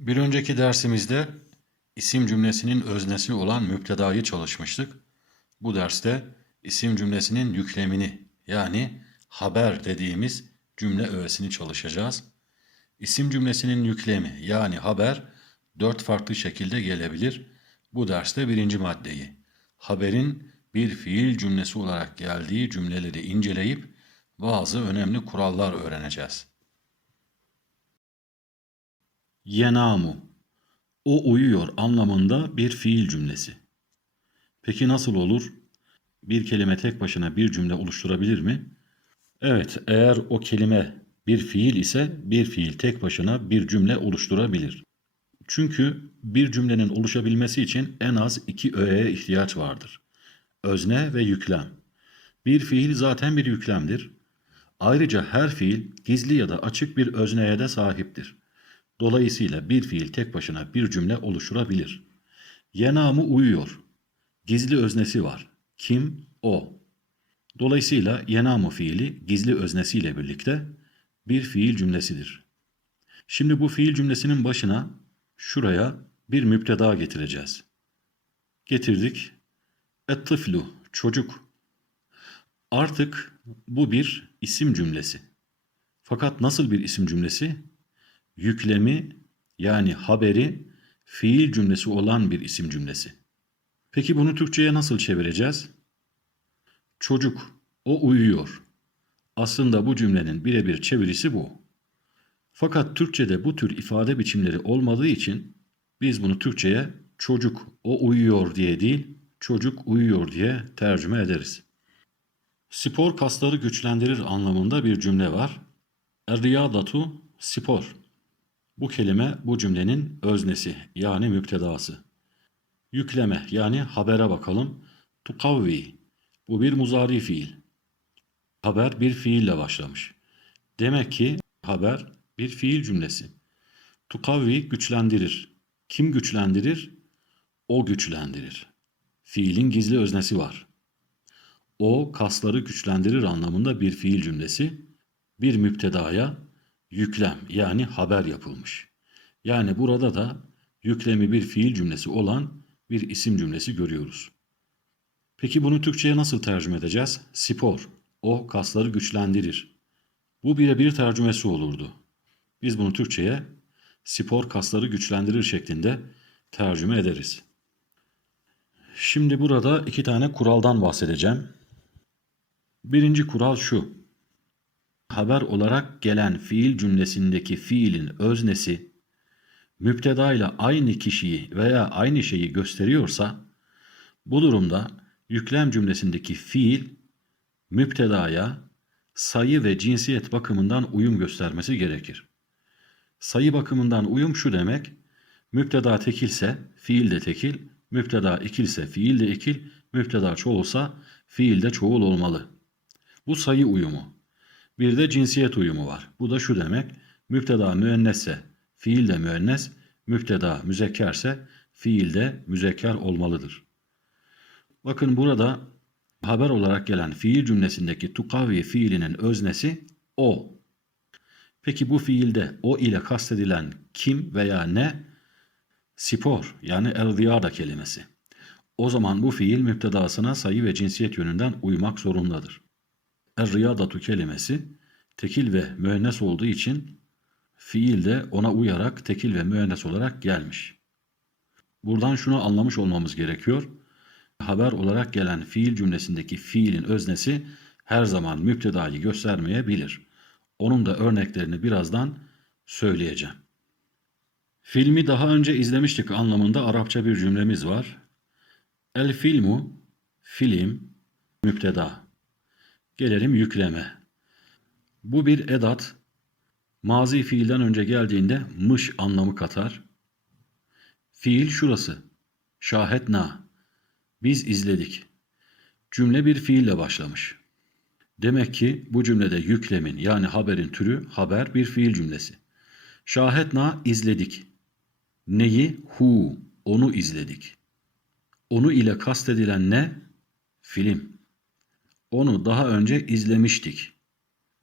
Bir önceki dersimizde isim cümlesinin öznesi olan müptedayı çalışmıştık. Bu derste isim cümlesinin yüklemini yani haber dediğimiz cümle öğesini çalışacağız. İsim cümlesinin yüklemi yani haber dört farklı şekilde gelebilir. Bu derste birinci maddeyi, haberin bir fiil cümlesi olarak geldiği cümleleri inceleyip bazı önemli kurallar öğreneceğiz. Yenamu. O uyuyor anlamında bir fiil cümlesi. Peki nasıl olur? Bir kelime tek başına bir cümle oluşturabilir mi? Evet, eğer o kelime bir fiil ise bir fiil tek başına bir cümle oluşturabilir. Çünkü bir cümlenin oluşabilmesi için en az iki öğeye ihtiyaç vardır. Özne ve yüklem. Bir fiil zaten bir yüklemdir. Ayrıca her fiil gizli ya da açık bir özneye de sahiptir. Dolayısıyla bir fiil tek başına bir cümle oluşturabilir. Yenamu uyuyor. Gizli öznesi var. Kim? O. Dolayısıyla yenamu fiili gizli öznesiyle birlikte bir fiil cümlesidir. Şimdi bu fiil cümlesinin başına şuraya bir müpteda getireceğiz. Getirdik. Et-tıflu, çocuk. Artık bu bir isim cümlesi. Fakat nasıl bir isim cümlesi? Yüklemi yani haberi fiil cümlesi olan bir isim cümlesi. Peki bunu Türkçe'ye nasıl çevireceğiz? Çocuk, o uyuyor. Aslında bu cümlenin birebir çevirisi bu. Fakat Türkçe'de bu tür ifade biçimleri olmadığı için biz bunu Türkçe'ye çocuk, o uyuyor diye değil, çocuk uyuyor diye tercüme ederiz. Spor kasları güçlendirir anlamında bir cümle var. Er-riyadatu spor. Bu kelime bu cümlenin öznesi yani müptedası. Yükleme yani habere bakalım. Tukavvi. Bu bir muzari fiil. Haber bir fiille başlamış. Demek ki haber bir fiil cümlesi. Tukavvi güçlendirir. Kim güçlendirir? O güçlendirir. Fiilin gizli öznesi var. O kasları güçlendirir anlamında bir fiil cümlesi. Bir müptedaya yüklem yani haber yapılmış. Yani burada da yüklemi bir fiil cümlesi olan bir isim cümlesi görüyoruz. Peki bunu Türkçe'ye nasıl tercüme edeceğiz? Spor. O kasları güçlendirir. Bu birebir tercümesi olurdu. Biz bunu Türkçe'ye spor kasları güçlendirir şeklinde tercüme ederiz. Şimdi burada iki tane kuraldan bahsedeceğim. Birinci kural şu. Haber olarak gelen fiil cümlesindeki fiilin öznesi müpteda ile aynı kişiyi veya aynı şeyi gösteriyorsa bu durumda yüklem cümlesindeki fiil müptedaya sayı ve cinsiyet bakımından uyum göstermesi gerekir. Sayı bakımından uyum şu demek, müpteda tekilse fiil de tekil, müpteda ikilse fiil de ikil, müpteda çoğulsa fiil de çoğul olmalı. Bu sayı uyumu. Bir de cinsiyet uyumu var. Bu da şu demek, müpteda müennesse fiil de müennes, müpteda müzekkerse fiil de müzekker olmalıdır. Bakın burada haber olarak gelen fiil cümlesindeki tukavi fiilinin öznesi o. Peki bu fiilde o ile kastedilen kim veya ne? Spor yani el kelimesi. O zaman bu fiil müptedasına sayı ve cinsiyet yönünden uymak zorundadır. Er-riyadatu kelimesi tekil ve müennes olduğu için fiil de ona uyarak tekil ve müennes olarak gelmiş. Buradan şunu anlamış olmamız gerekiyor. Haber olarak gelen fiil cümlesindeki fiilin öznesi her zaman müptedayı göstermeyebilir. Onun da örneklerini birazdan söyleyeceğim. Filmi daha önce izlemiştik anlamında Arapça bir cümlemiz var. El filmu, film, müpteda. Gelelim yükleme. Bu bir edat. Mazi fiilden önce geldiğinde mış anlamı katar. Fiil şurası. Şahetna. Biz izledik. Cümle bir fiille başlamış. Demek ki bu cümlede yüklemin yani haberin türü haber bir fiil cümlesi. Şahetna izledik. Neyi? Hu. Onu izledik. Onu ile kastedilen ne? Film. Onu daha önce izlemiştik.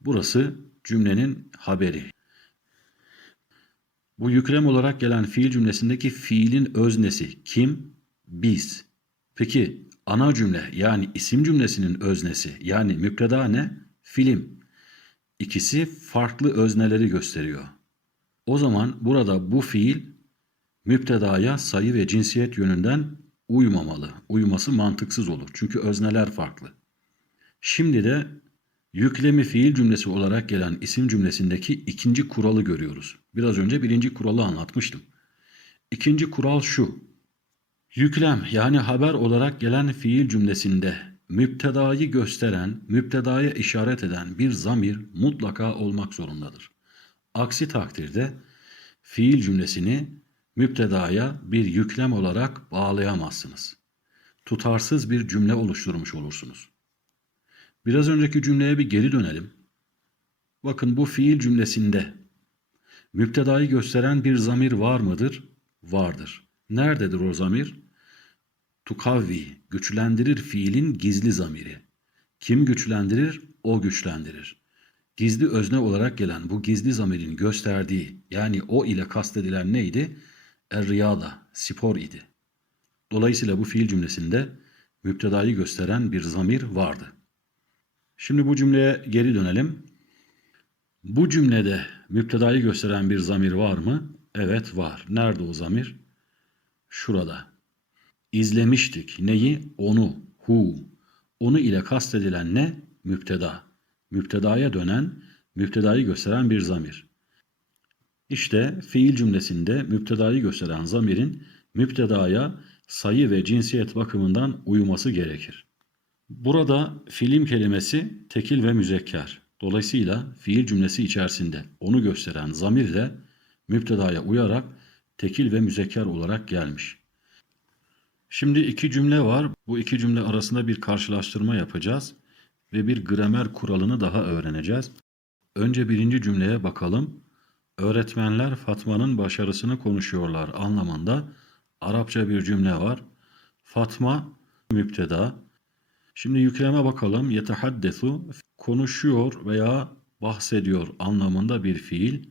Burası cümlenin haberi. Bu yüklem olarak gelen fiil cümlesindeki fiilin öznesi kim? Biz. Peki ana cümle yani isim cümlesinin öznesi yani müpteda ne? Film. İkisi farklı özneleri gösteriyor. O zaman burada bu fiil müptedaya sayı ve cinsiyet yönünden uymamalı. Uyması mantıksız olur. Çünkü özneler farklı. Şimdi de yüklemi fiil cümlesi olarak gelen isim cümlesindeki ikinci kuralı görüyoruz. Biraz önce birinci kuralı anlatmıştım. İkinci kural şu. Yüklem yani haber olarak gelen fiil cümlesinde müptedayı gösteren, müptedaya işaret eden bir zamir mutlaka olmak zorundadır. Aksi takdirde fiil cümlesini müptedaya bir yüklem olarak bağlayamazsınız. Tutarsız bir cümle oluşturmuş olursunuz. Biraz önceki cümleye bir geri dönelim. Bakın bu fiil cümlesinde müptedayı gösteren bir zamir var mıdır? Vardır. Nerededir o zamir? Tukavvi, güçlendirir fiilin gizli zamiri. Kim güçlendirir? O güçlendirir. Gizli özne olarak gelen bu gizli zamirin gösterdiği yani o ile kastedilen neydi? Er-riyada, spor idi. Dolayısıyla bu fiil cümlesinde müptedayı gösteren bir zamir vardı. Şimdi bu cümleye geri dönelim. Bu cümlede müptedayı gösteren bir zamir var mı? Evet var. Nerede o zamir? Şurada. İzlemiştik. Neyi? Onu. Hu. Onu ile kastedilen ne? Müpteda. Müptedaya dönen, müptedayı gösteren bir zamir. İşte fiil cümlesinde müptedayı gösteren zamirin müptedaya sayı ve cinsiyet bakımından uyuması gerekir. Burada filim kelimesi tekil ve müzekker. Dolayısıyla fiil cümlesi içerisinde onu gösteren zamir de müptedaya uyarak tekil ve müzekker olarak gelmiş. Şimdi iki cümle var. Bu iki cümle arasında bir karşılaştırma yapacağız ve bir gramer kuralını daha öğreneceğiz. Önce birinci cümleye bakalım. Öğretmenler Fatma'nın başarısını konuşuyorlar anlamında Arapça bir cümle var. Fatma müpteda. Şimdi yükleme bakalım. Yetehaddesu konuşuyor veya bahsediyor anlamında bir fiil.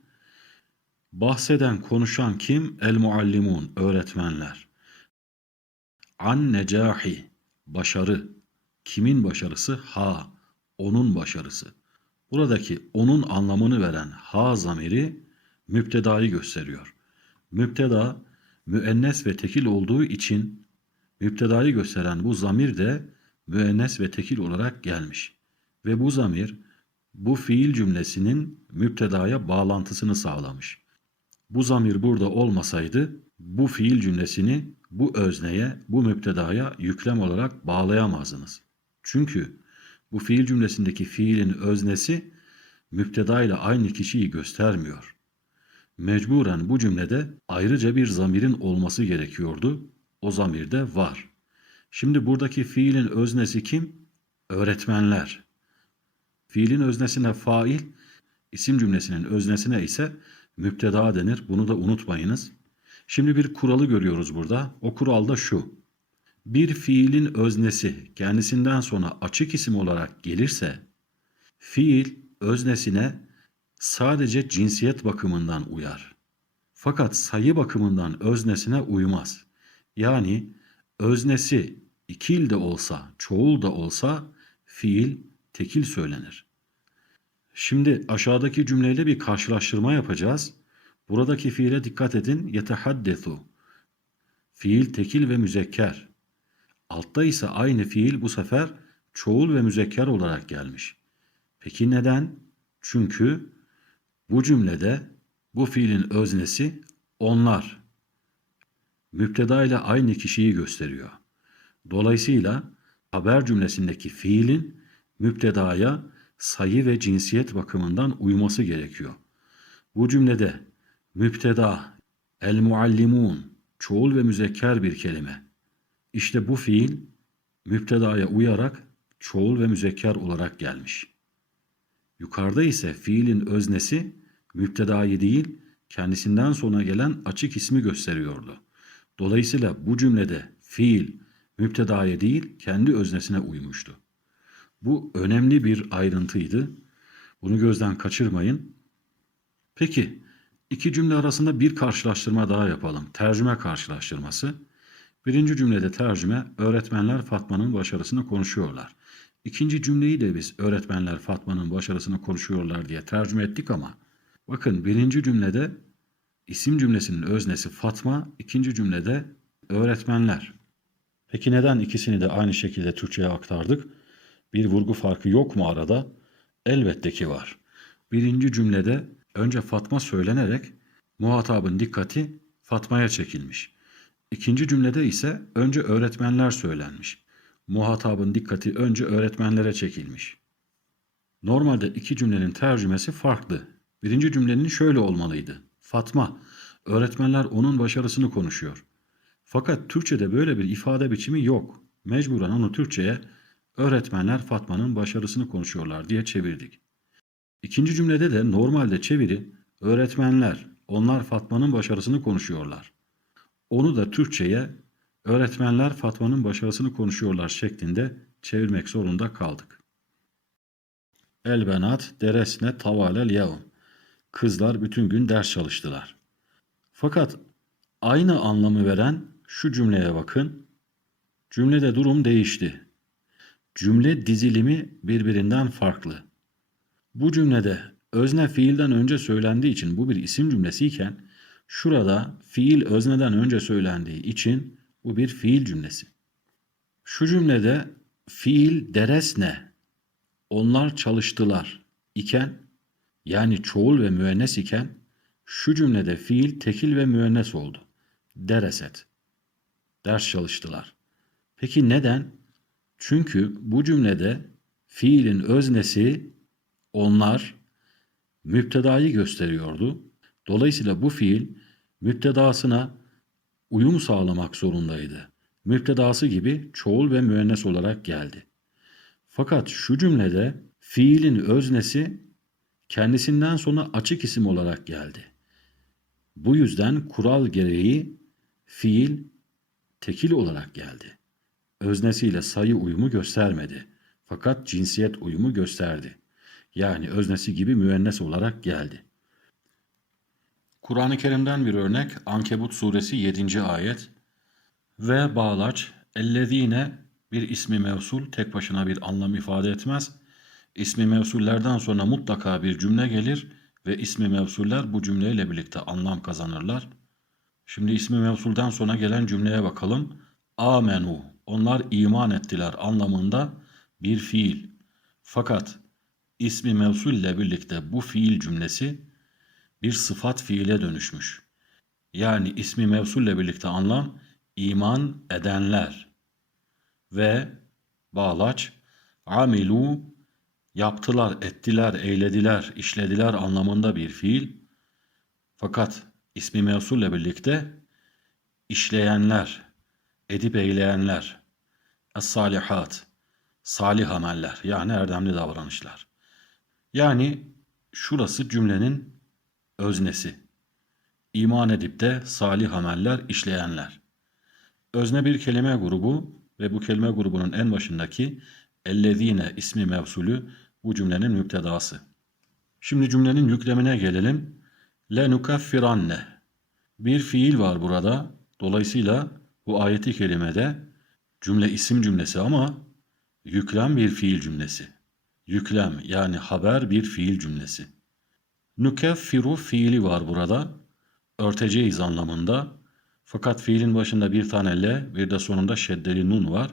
Bahseden, konuşan kim? El muallimun, öğretmenler. An necahi, başarı. Kimin başarısı? Ha, onun başarısı. Buradaki onun anlamını veren ha zamiri müptedayı gösteriyor. Müpteda müennes ve tekil olduğu için müptedayı gösteren bu zamir de müennes ve tekil olarak gelmiş. Ve bu zamir bu fiil cümlesinin müptedaya bağlantısını sağlamış. Bu zamir burada olmasaydı bu fiil cümlesini bu özneye, bu müptedaya yüklem olarak bağlayamazdınız. Çünkü bu fiil cümlesindeki fiilin öznesi müpteda ile aynı kişiyi göstermiyor. Mecburen bu cümlede ayrıca bir zamirin olması gerekiyordu. O zamir de var. Şimdi buradaki fiilin öznesi kim? Öğretmenler. Fiilin öznesine fail, isim cümlesinin öznesine ise müpteda denir. Bunu da unutmayınız. Şimdi bir kuralı görüyoruz burada. O kural da şu. Bir fiilin öznesi kendisinden sonra açık isim olarak gelirse fiil öznesine sadece cinsiyet bakımından uyar. Fakat sayı bakımından öznesine uymaz. Yani öznesi ikil de olsa, çoğul da olsa fiil tekil söylenir. Şimdi aşağıdaki cümleyle bir karşılaştırma yapacağız. Buradaki fiile dikkat edin. Yetehaddetu. Fiil tekil ve müzekker. Altta ise aynı fiil bu sefer çoğul ve müzekker olarak gelmiş. Peki neden? Çünkü bu cümlede bu fiilin öznesi onlar. Müpteda ile aynı kişiyi gösteriyor. Dolayısıyla haber cümlesindeki fiilin müptedaya sayı ve cinsiyet bakımından uyması gerekiyor. Bu cümlede müpteda, el muallimun, çoğul ve müzekker bir kelime. İşte bu fiil müptedaya uyarak çoğul ve müzekker olarak gelmiş. Yukarıda ise fiilin öznesi müptedayı değil, kendisinden sonra gelen açık ismi gösteriyordu. Dolayısıyla bu cümlede fiil müptedaya değil, kendi öznesine uymuştu. Bu önemli bir ayrıntıydı. Bunu gözden kaçırmayın. Peki, İki cümle arasında bir karşılaştırma daha yapalım. Tercüme karşılaştırması. Birinci cümlede tercüme öğretmenler Fatma'nın başarısını konuşuyorlar. İkinci cümleyi de biz öğretmenler Fatma'nın başarısını konuşuyorlar diye tercüme ettik ama bakın birinci cümlede isim cümlesinin öznesi Fatma, ikinci cümlede öğretmenler. Peki neden ikisini de aynı şekilde Türkçe'ye aktardık? Bir vurgu farkı yok mu arada? Elbette ki var. Birinci cümlede önce Fatma söylenerek muhatabın dikkati Fatma'ya çekilmiş. İkinci cümlede ise önce öğretmenler söylenmiş. Muhatabın dikkati önce öğretmenlere çekilmiş. Normalde iki cümlenin tercümesi farklı. Birinci cümlenin şöyle olmalıydı. Fatma, öğretmenler onun başarısını konuşuyor. Fakat Türkçe'de böyle bir ifade biçimi yok. Mecburen onu Türkçe'ye öğretmenler Fatma'nın başarısını konuşuyorlar diye çevirdik. İkinci cümlede de normalde çeviri öğretmenler onlar Fatma'nın başarısını konuşuyorlar. Onu da Türkçe'ye öğretmenler Fatma'nın başarısını konuşuyorlar şeklinde çevirmek zorunda kaldık. Elbenat deresne tavalel yevm. Kızlar bütün gün ders çalıştılar. Fakat aynı anlamı veren şu cümleye bakın. Cümlede durum değişti. Cümle dizilimi birbirinden farklı. Bu cümlede özne fiilden önce söylendiği için bu bir isim cümlesiyken şurada fiil özneden önce söylendiği için bu bir fiil cümlesi. Şu cümlede fiil deresne onlar çalıştılar iken yani çoğul ve müennes iken şu cümlede fiil tekil ve müennes oldu. Dereset. Ders çalıştılar. Peki neden? Çünkü bu cümlede fiilin öznesi onlar müptedayı gösteriyordu. Dolayısıyla bu fiil müptedasına uyum sağlamak zorundaydı. Müptedası gibi çoğul ve müennes olarak geldi. Fakat şu cümlede fiilin öznesi kendisinden sonra açık isim olarak geldi. Bu yüzden kural gereği fiil tekil olarak geldi. Öznesiyle sayı uyumu göstermedi. Fakat cinsiyet uyumu gösterdi. Yani öznesi gibi müennes olarak geldi. Kur'an-ı Kerim'den bir örnek Ankebut suresi 7. ayet ve bağlaç ellezine bir ismi mevsul tek başına bir anlam ifade etmez. İsmi mevsullerden sonra mutlaka bir cümle gelir ve ismi mevsuller bu cümleyle birlikte anlam kazanırlar. Şimdi ismi mevsulden sonra gelen cümleye bakalım. Amenu, onlar iman ettiler anlamında bir fiil. Fakat ismi mevsul ile birlikte bu fiil cümlesi bir sıfat fiile dönüşmüş. Yani ismi mevsul ile birlikte anlam iman edenler ve bağlaç amilu yaptılar, ettiler, eylediler, işlediler anlamında bir fiil. Fakat ismi mevsul ile birlikte işleyenler, edip eyleyenler, es-salihat, salih ameller yani erdemli davranışlar. Yani şurası cümlenin öznesi. İman edip de salih ameller işleyenler. Özne bir kelime grubu ve bu kelime grubunun en başındaki ellezine ismi mevsulü bu cümlenin müptedası. Şimdi cümlenin yüklemine gelelim. Le nukaffiranne. Bir fiil var burada. Dolayısıyla bu ayeti kerimede cümle isim cümlesi ama yüklem bir fiil cümlesi. Yüklem yani haber bir fiil cümlesi. Nükeffiru fiili var burada. Örteceğiz anlamında. Fakat fiilin başında bir tane L bir de sonunda şeddeli nun var.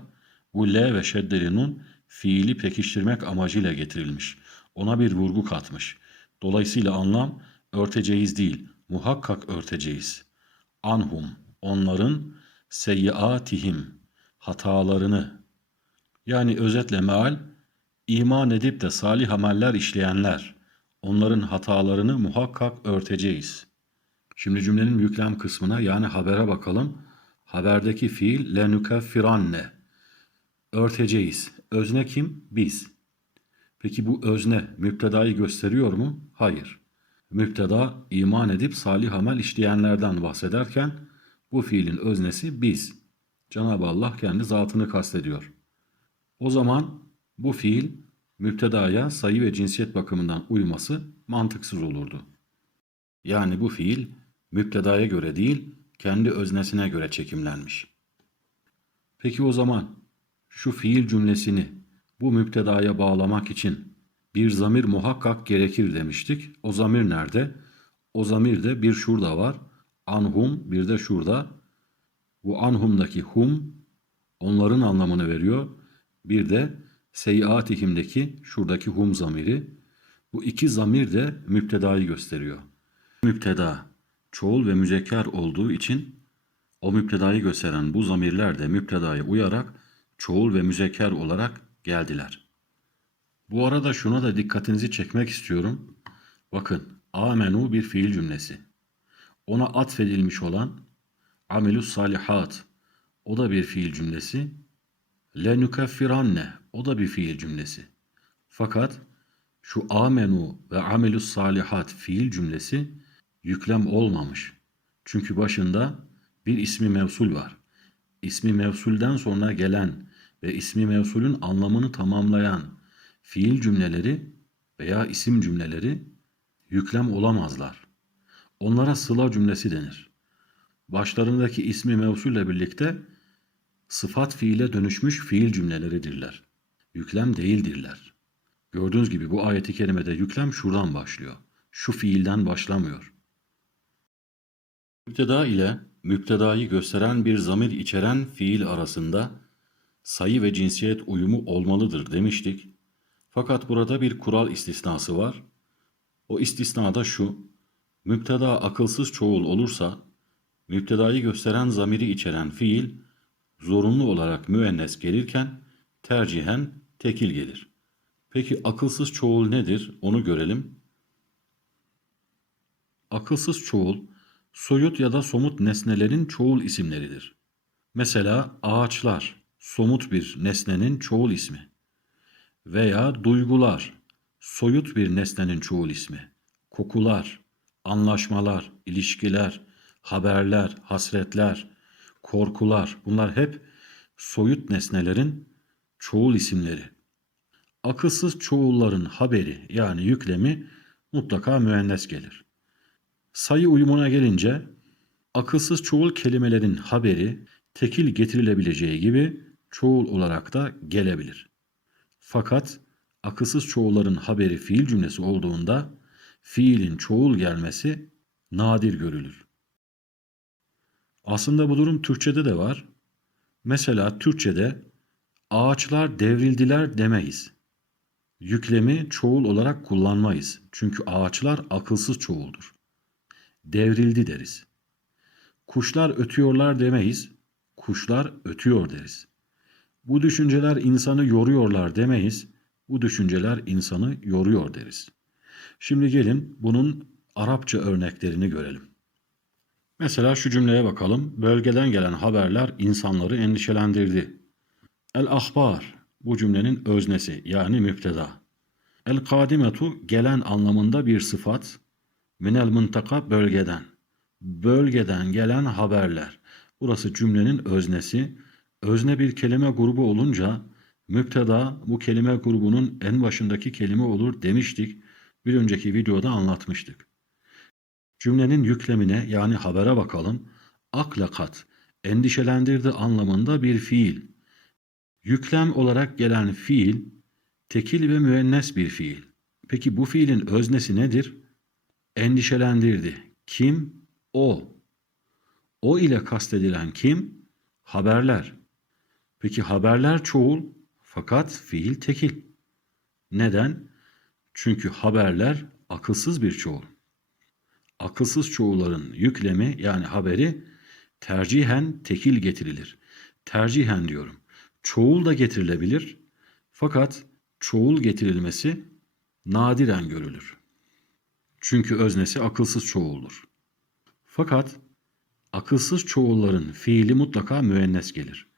Bu L ve şeddeli nun fiili pekiştirmek amacıyla getirilmiş. Ona bir vurgu katmış. Dolayısıyla anlam örteceğiz değil, muhakkak örteceğiz. Anhum, onların seyyiatihim, hatalarını. Yani özetle meal, iman edip de salih ameller işleyenler, onların hatalarını muhakkak örteceğiz. Şimdi cümlenin yüklem kısmına yani habere bakalım. Haberdeki fiil lenukeffiranne. Örteceğiz. Özne kim? Biz. Peki bu özne müptedayı gösteriyor mu? Hayır. Müpteda iman edip salih amel işleyenlerden bahsederken bu fiilin öznesi biz. Cenab-ı Allah kendi zatını kastediyor. O zaman bu fiil müptedaya sayı ve cinsiyet bakımından uyması mantıksız olurdu. Yani bu fiil müptedaya göre değil, kendi öznesine göre çekimlenmiş. Peki o zaman şu fiil cümlesini bu müptedaya bağlamak için bir zamir muhakkak gerekir demiştik. O zamir nerede? O zamir de bir şurada var. Anhum bir de şurada. Bu anhumdaki hum onların anlamını veriyor. Bir de seyyatihimdeki şuradaki hum zamiri. Bu iki zamir de müptedayı gösteriyor. Müpteda çoğul ve müzekker olduğu için o müptedayı gösteren bu zamirler de müptedaya uyarak çoğul ve müzekker olarak geldiler. Bu arada şuna da dikkatinizi çekmek istiyorum. Bakın, amenu bir fiil cümlesi. Ona atfedilmiş olan amelus salihat o da bir fiil cümlesi. Lenukeffiranne o da bir fiil cümlesi. Fakat şu amenu ve amelus salihat fiil cümlesi yüklem olmamış. Çünkü başında bir ismi mevsul var. İsmi mevsulden sonra gelen ve ismi mevsulün anlamını tamamlayan fiil cümleleri veya isim cümleleri yüklem olamazlar. Onlara sıla cümlesi denir. Başlarındaki ismi mevsulle birlikte sıfat fiile dönüşmüş fiil cümleleridirler. Yüklem değildirler. Gördüğünüz gibi bu ayeti kerimede yüklem şuradan başlıyor. Şu fiilden başlamıyor. Müpteda ile müptedayı gösteren bir zamir içeren fiil arasında sayı ve cinsiyet uyumu olmalıdır demiştik. Fakat burada bir kural istisnası var. O istisna da şu. Müpteda akılsız çoğul olursa müptedayı gösteren zamiri içeren fiil zorunlu olarak müennes gelirken tercihen tekil gelir. Peki akılsız çoğul nedir? Onu görelim. Akılsız çoğul soyut ya da somut nesnelerin çoğul isimleridir. Mesela ağaçlar somut bir nesnenin çoğul ismi veya duygular soyut bir nesnenin çoğul ismi. Kokular, anlaşmalar, ilişkiler, haberler, hasretler, korkular bunlar hep soyut nesnelerin çoğul isimleri. Akılsız çoğulların haberi yani yüklemi mutlaka müennes gelir. Sayı uyumuna gelince akılsız çoğul kelimelerin haberi tekil getirilebileceği gibi çoğul olarak da gelebilir. Fakat akılsız çoğulların haberi fiil cümlesi olduğunda fiilin çoğul gelmesi nadir görülür. Aslında bu durum Türkçede de var. Mesela Türkçede ağaçlar devrildiler demeyiz. Yüklemi çoğul olarak kullanmayız. Çünkü ağaçlar akılsız çoğuldur. Devrildi deriz. Kuşlar ötüyorlar demeyiz. Kuşlar ötüyor deriz. Bu düşünceler insanı yoruyorlar demeyiz. Bu düşünceler insanı yoruyor deriz. Şimdi gelin bunun Arapça örneklerini görelim. Mesela şu cümleye bakalım. Bölgeden gelen haberler insanları endişelendirdi. El ahbar bu cümlenin öznesi yani müpteda. El kadimetu gelen anlamında bir sıfat. Minel mıntaka bölgeden. Bölgeden gelen haberler. Burası cümlenin öznesi. Özne bir kelime grubu olunca müpteda bu kelime grubunun en başındaki kelime olur demiştik. Bir önceki videoda anlatmıştık. Cümlenin yüklemine yani habere bakalım. Aklakat, endişelendirdi anlamında bir fiil. Yüklem olarak gelen fiil, tekil ve müennes bir fiil. Peki bu fiilin öznesi nedir? Endişelendirdi. Kim? O. O ile kastedilen kim? Haberler. Peki haberler çoğul fakat fiil tekil. Neden? Çünkü haberler akılsız bir çoğul. Akılsız çoğulların yüklemi yani haberi tercihen tekil getirilir. Tercihen diyorum. Çoğul da getirilebilir fakat çoğul getirilmesi nadiren görülür. Çünkü öznesi akılsız çoğuldur. Fakat akılsız çoğulların fiili mutlaka müennes gelir.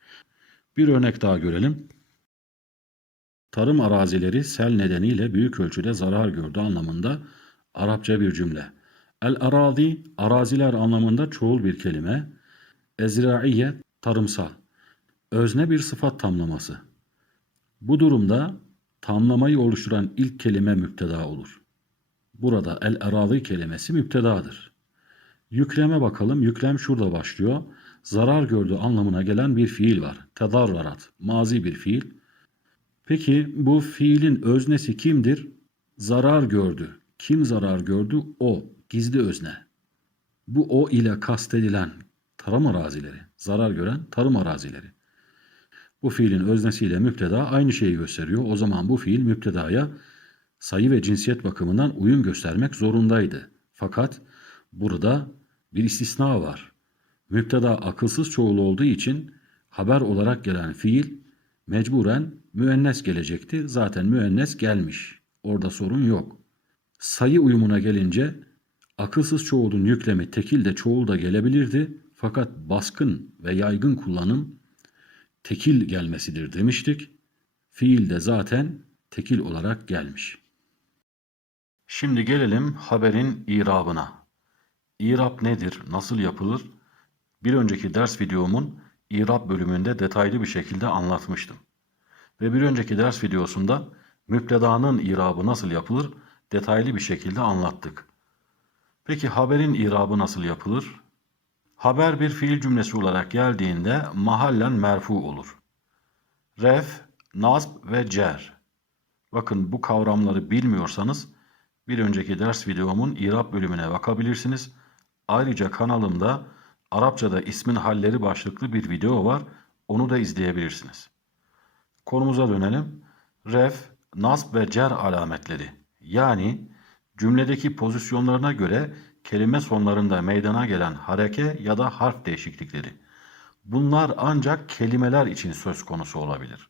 Bir örnek daha görelim. Tarım arazileri sel nedeniyle büyük ölçüde zarar gördü anlamında Arapça bir cümle. El arazi, araziler anlamında çoğul bir kelime. Ezraiye, tarımsal. Özne bir sıfat tamlaması. Bu durumda tamlamayı oluşturan ilk kelime müpteda olur. Burada el erazi kelimesi müptedadır. Yükleme bakalım. Yüklem şurada başlıyor. Zarar gördü anlamına gelen bir fiil var. Tedarrarat. Mazi bir fiil. Peki bu fiilin öznesi kimdir? Zarar gördü. Kim zarar gördü? O. Gizli özne. Bu o ile kastedilen tarım arazileri, zarar gören tarım arazileri. Bu fiilin öznesiyle müpteda aynı şeyi gösteriyor. O zaman bu fiil müptedaya sayı ve cinsiyet bakımından uyum göstermek zorundaydı. Fakat burada bir istisna var. Müpteda akılsız çoğul olduğu için haber olarak gelen fiil mecburen müennes gelecekti. Zaten müennes gelmiş. Orada sorun yok. Sayı uyumuna gelince akılsız çoğulun yüklemi tekil de çoğul da gelebilirdi. Fakat baskın ve yaygın kullanım tekil gelmesidir demiştik. Fiil de zaten tekil olarak gelmiş. Şimdi gelelim haberin irabına. İrab nedir, nasıl yapılır? Bir önceki ders videomun irab bölümünde detaylı bir şekilde anlatmıştım. Ve bir önceki ders videosunda müptedanın irabı nasıl yapılır detaylı bir şekilde anlattık. Peki haberin irabı nasıl yapılır? Haber bir fiil cümlesi olarak geldiğinde mahallen merfu olur. Ref, nasb ve cer. Bakın bu kavramları bilmiyorsanız bir önceki ders videomun irab bölümüne bakabilirsiniz. Ayrıca kanalımda Arapçada ismin halleri başlıklı bir video var. Onu da izleyebilirsiniz. Konumuza dönelim. Ref, nasb ve cer alametleri. Yani cümledeki pozisyonlarına göre kelime sonlarında meydana gelen hareke ya da harf değişiklikleri. Bunlar ancak kelimeler için söz konusu olabilir.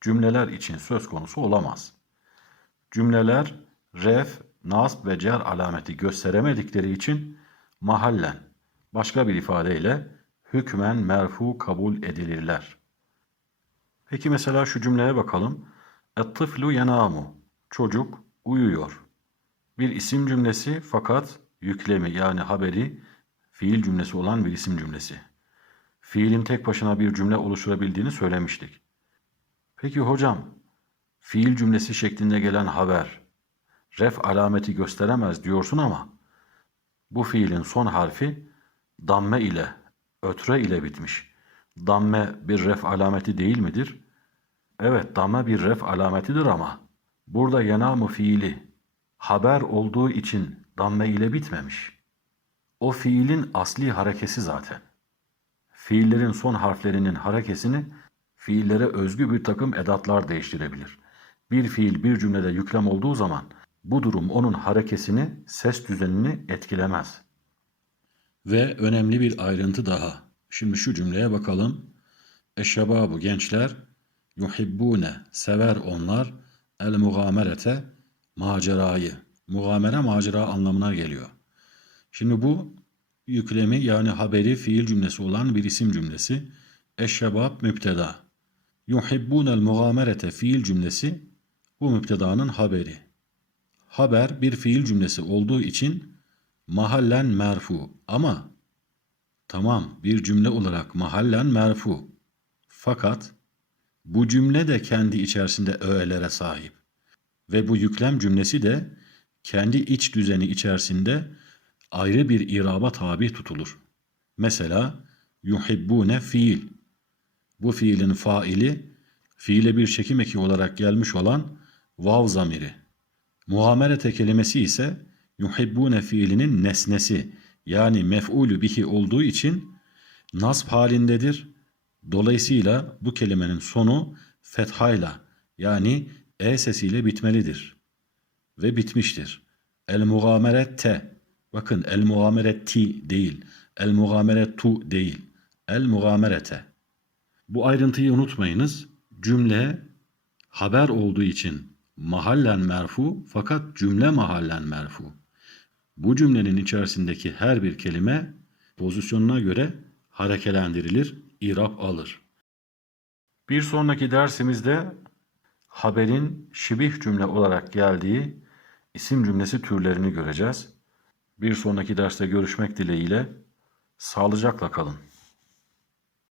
Cümleler için söz konusu olamaz. Cümleler ref, nasb ve cer alameti gösteremedikleri için mahallen, başka bir ifadeyle hükmen merfu kabul edilirler. Peki mesela şu cümleye bakalım. Et-tıflu yenamu. Çocuk uyuyor. Bir isim cümlesi fakat yüklemi yani haberi fiil cümlesi olan bir isim cümlesi. Fiilin tek başına bir cümle oluşturabildiğini söylemiştik. Peki hocam, fiil cümlesi şeklinde gelen haber ref alameti gösteremez diyorsun ama bu fiilin son harfi damme ile, ötre ile bitmiş. Damme bir ref alameti değil midir? Evet, damme bir ref alametidir ama burada yenamu fiili haber olduğu için damme ile bitmemiş. O fiilin asli harekesi zaten. Fiillerin son harflerinin harekesini fiillere özgü bir takım edatlar değiştirebilir. Bir fiil bir cümlede yüklem olduğu zaman bu durum onun harekesini, ses düzenini etkilemez. Ve önemli bir ayrıntı daha. Şimdi şu cümleye bakalım. Eşşebabu gençler yuhibbune sever onlar el mugamerete macerayı. Mugamere macera anlamına geliyor. Şimdi bu yüklemi yani haberi fiil cümlesi olan bir isim cümlesi. Eşşebab müpteda. Yuhibbunel mugamerete fiil cümlesi bu müptedanın haberi. Haber bir fiil cümlesi olduğu için mahallen merfu ama tamam bir cümle olarak mahallen merfu. Fakat bu cümle de kendi içerisinde öğelere sahip. Ve bu yüklem cümlesi de kendi iç düzeni içerisinde ayrı bir iraba tabi tutulur. Mesela yuhibbune fiil. Bu fiilin faili fiile bir çekim eki olarak gelmiş olan vav zamiri. Muamerete kelimesi ise yuhibbune fiilinin nesnesi yani mef'ulü bihi olduğu için nasb halindedir. Dolayısıyla bu kelimenin sonu fethayla yani e sesiyle bitmelidir. Ve bitmiştir. El mugamerette bakın el mugameretti değil. El mugamerettu değil. El mugamerete. Bu ayrıntıyı unutmayınız. Cümle haber olduğu için mahallen merfu fakat cümle mahallen merfu. Bu cümlenin içerisindeki her bir kelime pozisyonuna göre harekelendirilir, irap alır. Bir sonraki dersimizde haberin şibih cümle olarak geldiği isim cümlesi türlerini göreceğiz. Bir sonraki derste görüşmek dileğiyle sağlıcakla kalın.